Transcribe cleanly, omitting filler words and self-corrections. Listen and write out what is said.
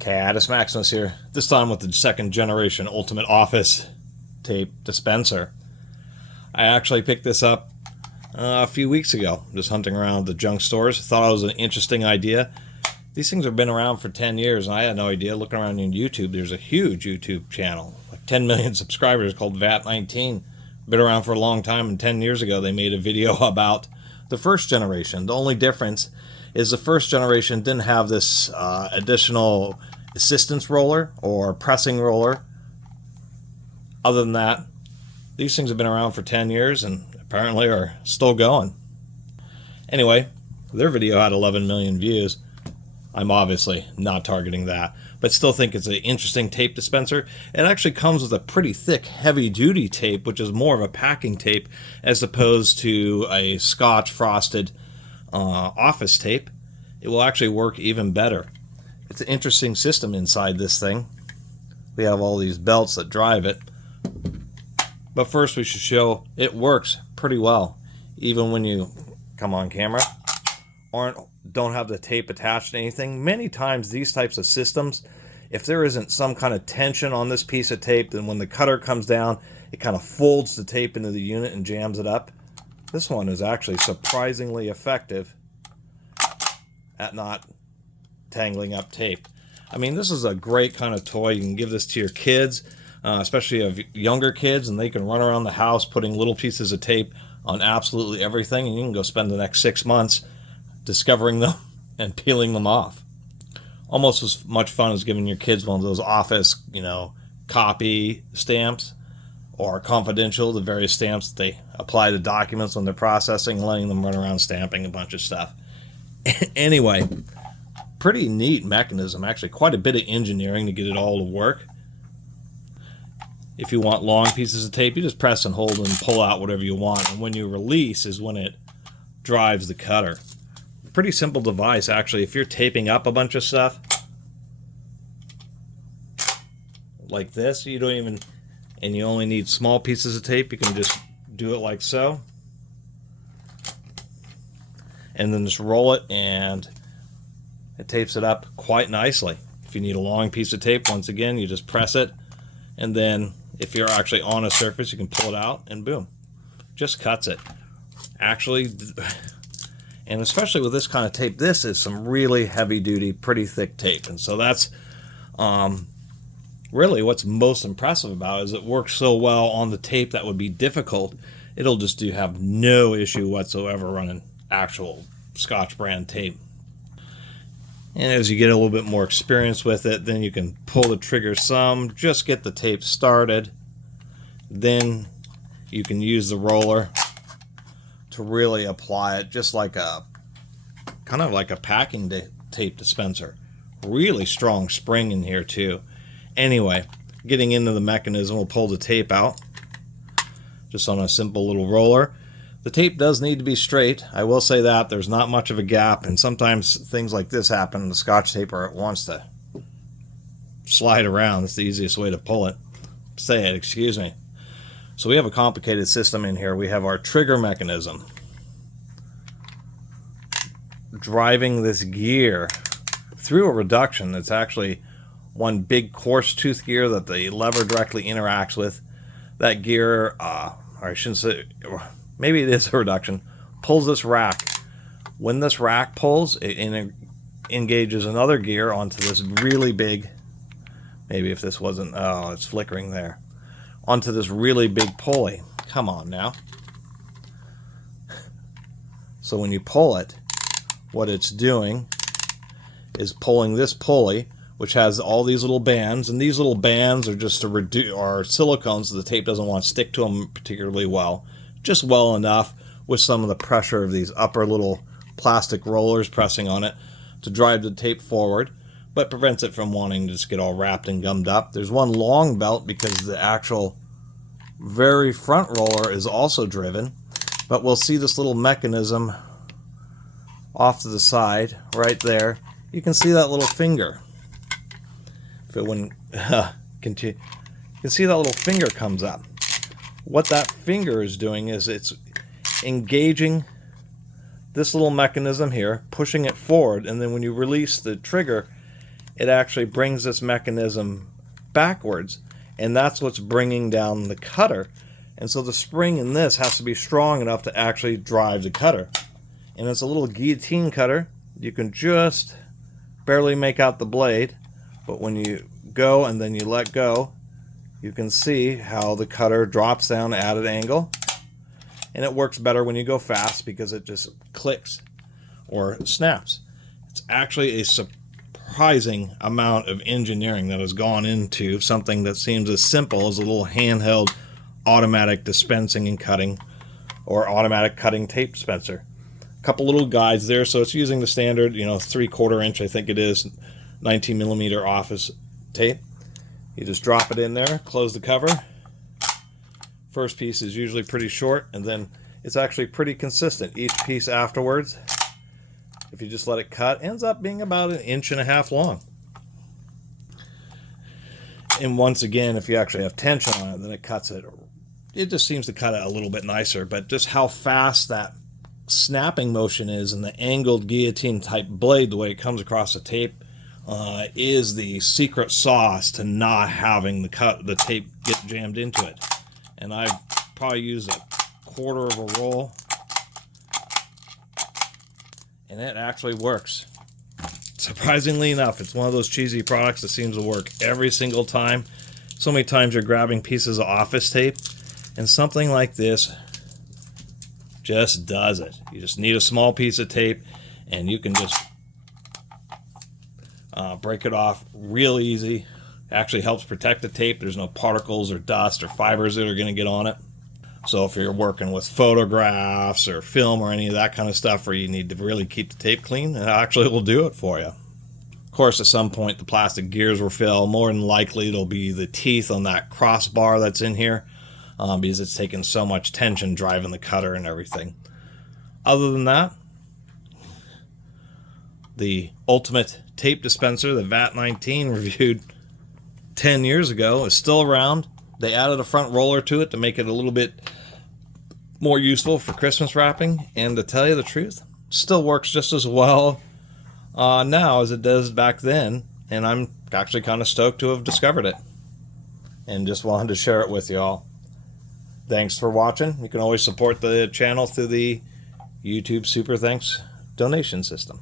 Catus Maximus here, this time with the second generation Ultimate Office tape dispenser. I actually picked this up a few weeks ago, just hunting around the junk stores. Thought it was an interesting idea. These things have been around for 10 years, and I had no idea. Looking around on YouTube, there's a huge YouTube channel, like 10 million subscribers, called VAT19. Been around for a long time, and 10 years ago they made a video about the first generation. The only difference is the first generation didn't have this additional assistance roller or pressing roller. Other than that, these things have been around for 10 years and apparently are still going. Anyway, their video had 11 million views. I'm obviously not targeting that, but still think it's an interesting tape dispenser. It actually comes with a pretty thick, heavy-duty tape, which is more of a packing tape as opposed to a Scotch frosted office tape. It will actually work even better. It's an interesting system inside this thing. We have all these belts that drive it. But first we should show it works pretty well. Even when you come on camera, don't have the tape attached to anything. Many times these types of systems, if there isn't some kind of tension on this piece of tape, then when the cutter comes down, it kind of folds the tape into the unit and jams it up. This one is actually surprisingly effective at not tangling up tape. I mean, this is a great kind of toy. You can give this to your kids, especially if younger kids, and they can run around the house putting little pieces of tape on absolutely everything, and you can go spend the next 6 months discovering them and peeling them off. Almost as much fun as giving your kids one of those office, copy stamps or confidential, the various stamps that they apply to documents when they're processing, letting them run around stamping a bunch of stuff. Anyway, pretty neat mechanism, actually quite a bit of engineering to get it all to work. If you want long pieces of tape, you just press and hold and pull out whatever you want, and when you release is when it drives the cutter. Pretty simple device, actually. If you're taping up a bunch of stuff like this, you don't even, and you only need small pieces of tape, you can just do it like so, and then just roll it, and it tapes it up quite nicely. If you need a long piece of tape, once again, you just press it, and then if you're actually on a surface, you can pull it out, and boom, just cuts it. Actually, and especially with this kind of tape, this is some really heavy-duty, pretty thick tape. And so that's really what's most impressive about it, is it works so well on the tape that would be difficult. It'll just have no issue whatsoever running actual Scotch brand tape. And as you get a little bit more experience with it, then you can pull the trigger some, just get the tape started. Then you can use the roller to really apply it, just like a kind of like a packing tape dispenser. Really strong spring in here too. Anyway, getting into the mechanism, we'll pull the tape out just on a simple little roller. The tape does need to be straight. I will say that there's not much of a gap, and sometimes things like this happen. The Scotch taper, it wants to slide around. It's the easiest way to pull it. Say it, excuse me. So we have a complicated system in here. We have our trigger mechanism driving this gear through a reduction that's actually one big coarse tooth gear that the lever directly interacts with. That gear, or I shouldn't say, maybe it is a reduction, pulls this rack. When this rack pulls, it engages another gear onto this really big, maybe if this wasn't, oh, it's flickering there, onto this really big pulley. Come on now. So when you pull it, what it's doing is pulling this pulley, which has all these little bands, and these little bands are just to reduce, or silicone, so the tape doesn't want to stick to them particularly well, just well enough with some of the pressure of these upper little plastic rollers pressing on it to drive the tape forward, but prevents it from wanting to just get all wrapped and gummed up. There's one long belt because the actual very front roller is also driven, but we'll see this little mechanism off to the side right there. You can see that little finger. If it wouldn't continue, you can see that little finger comes up. What that finger is doing is it's engaging this little mechanism here, pushing it forward, and then when you release the trigger, it actually brings this mechanism backwards, and that's what's bringing down the cutter. And so the spring in this has to be strong enough to actually drive the cutter. And it's a little guillotine cutter. You can just barely make out the blade, but when you go and then you let go, you can see how the cutter drops down at an angle. And it works better when you go fast because it just clicks or snaps. It's actually a surprising amount of engineering that has gone into something that seems as simple as a little handheld automatic dispensing and cutting or automatic cutting tape dispenser. A couple little guides there, so it's using the standard, 3/4 inch, I think it is, 19 millimeter office tape. You just drop it in there, close the cover. First piece is usually pretty short, and then it's actually pretty consistent. Each piece afterwards, if you just let it cut, ends up being about 1.5 inches long. And once again, if you actually have tension on it, then it cuts it. It just seems to cut it a little bit nicer, but just how fast that snapping motion is and the angled guillotine type blade, the way it comes across the tape, is the secret sauce to not having the tape get jammed into it. And I've probably used 1/4 of a roll, and it actually works. Surprisingly enough, it's one of those cheesy products that seems to work every single time. So many times you're grabbing pieces of office tape, and something like this just does it. You just need a small piece of tape, and you can just break it off real easy. Actually helps protect the tape. There's no particles or dust or fibers that are going to get on it. So if you're working with photographs or film or any of that kind of stuff where you need to really keep the tape clean, it actually will do it for you. Of course, at some point the plastic gears will fail. More than likely it'll be the teeth on that crossbar that's in here, because it's taking so much tension driving the cutter and everything. Other than that, the ultimate tape dispenser, the VAT-19 reviewed 10 years ago, is still around. They added a front roller to it to make it a little bit more useful for Christmas wrapping, and to tell you the truth, still works just as well now as it does back then, and I'm actually kind of stoked to have discovered it and just wanted to share it with y'all. Thanks for watching. You can always support the channel through the YouTube Super Thanks donation system.